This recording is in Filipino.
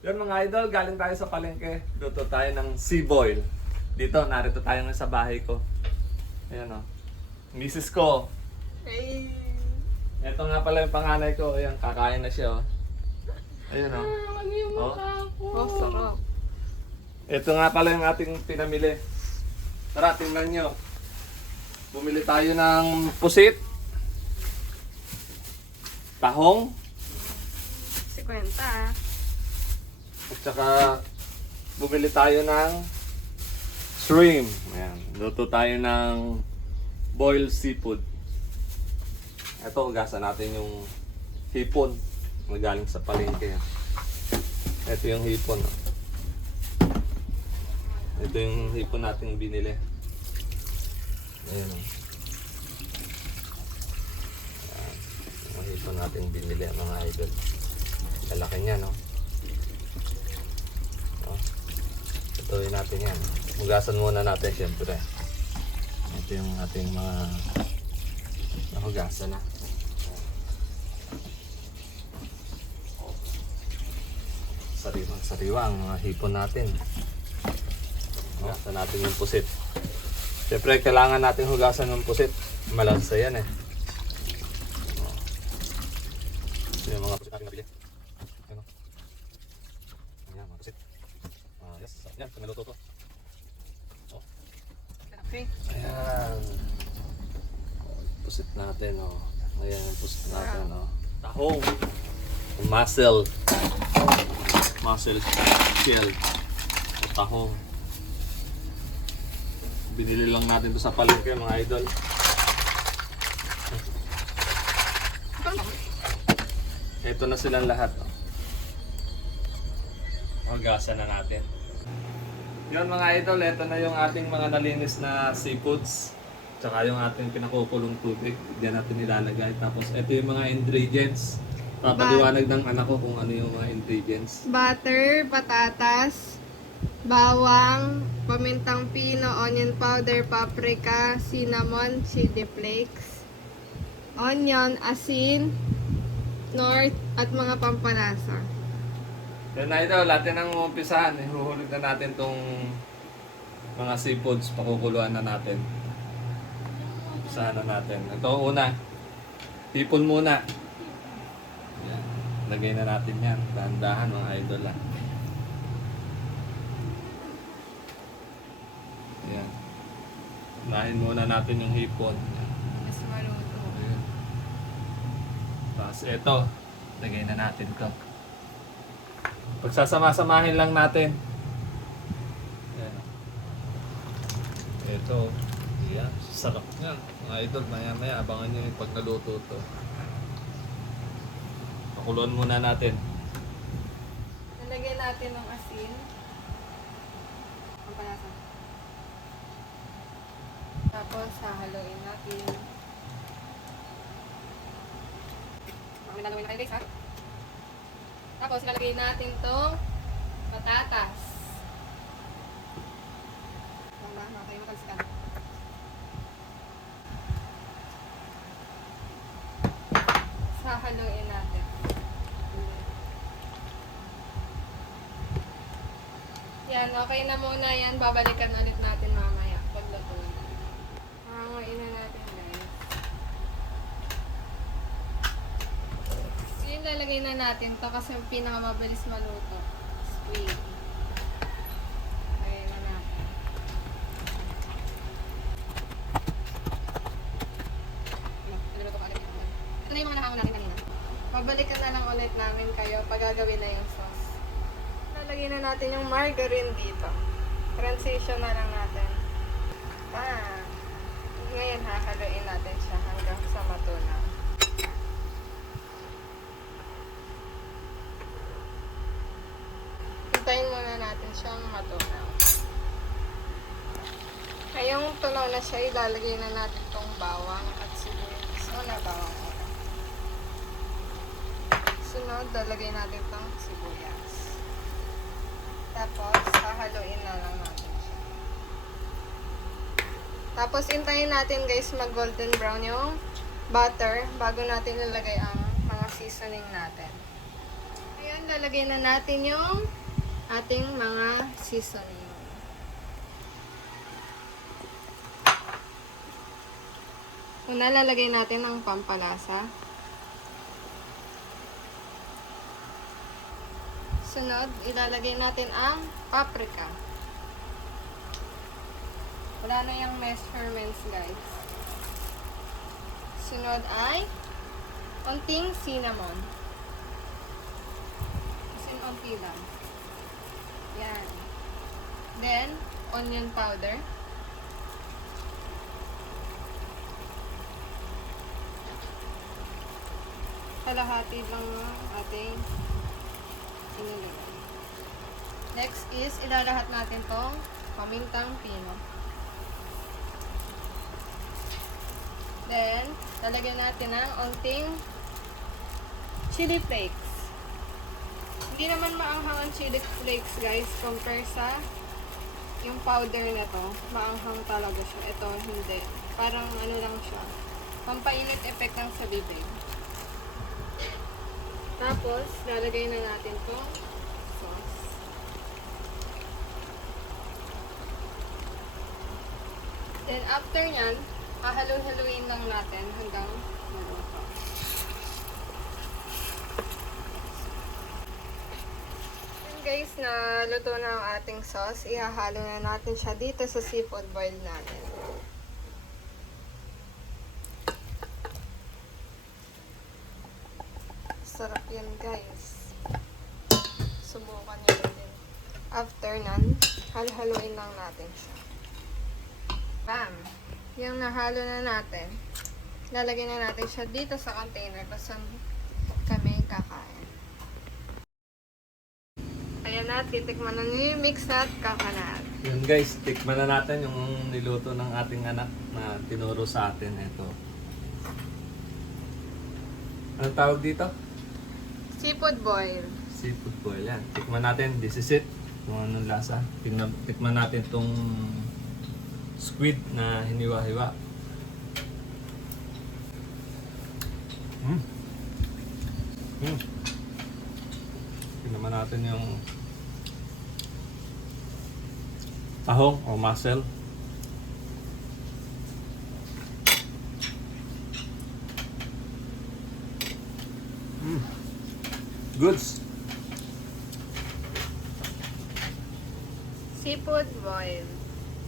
Yun mga idol, galing tayo sa palengke. Luto tayo ng sea boil. Dito, narito tayo ngayon sa bahay ko. Ayan o. Misis ko. Hey. Ito nga pala yung panganay ko. Ayan, kakain na siya o. Ayan o. Ano yung Oh. mukha ko? Oh, sarap. Ito nga pala yung ating pinamili. Tara, tingnan nyo. Bumili tayo ng pusit. Tahong. 50 ah. At saka bumili tayo ng shrimp. Ayan. Luto tayo ng boiled seafood. Ito, hugasan natin yung hipon na galing sa palengke. Ito yung hipon. Ito yung hipon natin binili. Ayan. Ayan. Yung hipon natin binili, mga idol. Lalaki niya, no? Tutuloy natin yan. Hugasan muna natin syempre. Ito yung ating mga nahugasan na. Sariwang mga hipon natin. Hugasan natin yung pusit. Syempre kailangan natin hugasan ng pusit. Malansa yan eh. Ito yung mga pusit natin nabili. Ano? Ayan mga pusit. Yes, yan, naluto to. Oh. Okay. Ayan. Pusit natin, oh. Ayan, pusit natin, oh. Tahong. Mussel. Mussel shell. O tahong. Binili lang natin to sa palengke, mga idol. Ito na silang lahat, oh. Hugasan na natin. Yun mga idol, ito na yung ating mga nalinis na seafoods. Tsaka yung ating pinakukulong tubig. Diyan natin nilalagay. Tapos ito yung mga ingredients. Papaliwanag ng anak ko kung ano yung mga ingredients. Butter, patatas, bawang, pamintang pino, onion powder, paprika, cinnamon, chili flakes, onion, asin, nor at mga pampalasa. Yun na idol, natin ang umpisahan. Ihuhulog na natin tong mga seafoods. Pakukuluan na natin. Umpisahan na natin. Ito una. Hipon muna. Yan. Lagay na natin yan. Dahan-dahan mga idol ah. Yan. Unahin muna natin yung hipon. Mas maluto. Ayan. Tapos ito. Lagay na natin to. Pagsasama-samahin lang natin. Ayan. Ito. Yan. Sarap nga. Mga idol, maya-maya abangan nyo yung pag naluto to. Pakuluan muna natin. Nalagyan natin ng asin. Pampalasa. Tapos, hahaluin natin. Mga nalawin na kayo guys, ha? Tapos, ilalagay natin tong patatas. Mga kayo matalsikan. Hahaluin natin. Yan, okay na muna yan. Babalikan ulit natin mamaya. Pagluto na. Hanguin na natin guys. Yung lalagay na natin to kasi yung pinakamabilis maluto. Squid. Lagay na natin. Niluluto ka ulit. Ito na yung mga nahangon natin kanina. Babalikan na lang ulit namin kayo pag gagawin na yung sauce. Lalagay na natin yung margarine dito. Transition na lang natin. Ngayon hahaluin natin siya hanggang sa matunaw. Hintayin muna natin siyang matunaw. Ngayong tunaw na siya, ilalagay na natin tong bawang at sibuyas. Una bawang muna. Sunod, lalagay natin tong sibuyas. Tapos, hahaluin na lang natin siya. Tapos, intayin natin guys mag golden brown yung butter bago natin ilagay ang mga seasoning natin. Ayan, ilalagay na natin yung ating mga seasoning. Una, lalagay natin ang pampalasa. Sunod, ilalagay natin ang paprika. Wala na yung measurements, guys. Sunod ay konting cinnamon. Kasi onti lang. Yan. Then, onion powder. Kalahati lang ng ating inilagay. Next is, ilalahat natin tong pamintang pino. Then, lalagyan natin ng onting chili flakes. Hindi naman maanghang ang chili flakes, guys, compare sa yung powder na to. Maanghang talaga siya. Ito, hindi. Parang ano lang siya. Pampainit effect lang sa bibig. Tapos, lalagay na natin tong sauce. Then, after nyan, hahalo-haluin lang natin hanggang maluto. And guys, naluto na ang ating sauce. Ihahalo na natin siya dito sa seafood boil natin. Sarap yan, guys. Subukan nyo din. After nun, halo-haluin lang natin siya. Bam! Yung nahalo na natin, lalagyan na natin siya dito sa container kung saan kami kakain. Ayan na, titikman na yung mix at kakanat. Yun guys, tikman na natin yung niluto ng ating anak na tinuro sa atin. Ito. Anong tawag dito? Seafood boil. Seafood boil yan. Tikman natin, this is it. Kung anong lasa. Tikman natin tong squid na hiniwa-hiwa. Tingnan natin yung tahong o mussel. Goods. Seafood boil.